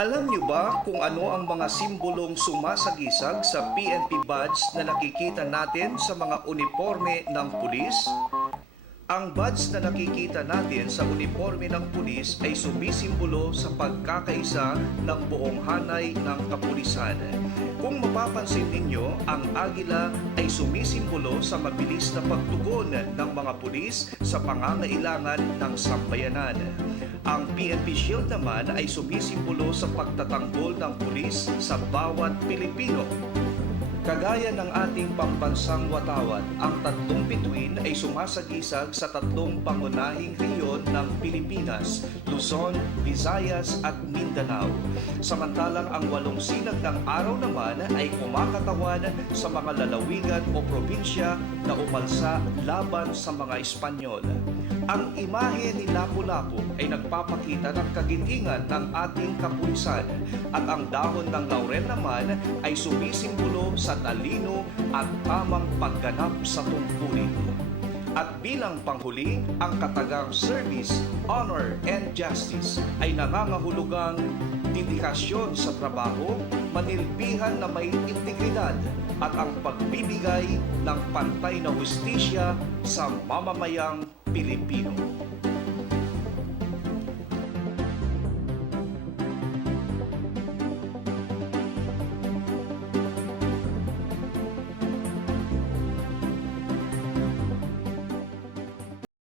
Alam niyo ba kung ano ang mga simbolong sumasagisag sa PNP badge na nakikita natin sa mga uniforme ng pulis? Ang badge na nakikita natin sa uniforme ng pulis ay sumisimbolo sa pagkakaisa ng buong hanay ng kapulisan. Kung mapapansin ninyo, ang agila ay sumisimbolo sa mabilis na pagtugon ng mga pulis sa pangangailangan ng sambayanan. Ang PNP Shield naman ay sumisimbolo sa pagtatanggol ng pulis sa bawat Pilipino. Kagaya ng ating pambansang watawat, ang tatlong bituin ay sumasagisag sa tatlong pangunahing rehiyon ng Pilipinas, Luzon, Visayas at Mindanao. Samantalang ang walong sinag ng araw naman ay kumakatawan sa mga lalawigan o probinsya na umalsa laban sa mga Espanyol. Ang imahe ni Lapu-Lapu ay nagpapakita ng kagitingan ng ating kapulisan at ang dahon ng laurel naman ay sumisimbolo sa talino at tamang pagganap sa tungkulin. At bilang panghuli, ang katagang service, honor, and justice ay nangangahulugang dedikasyon sa trabaho, manilbihan na may integridad at ang pagbibigay ng pantay na hustisya sa mamamayang Pilipino.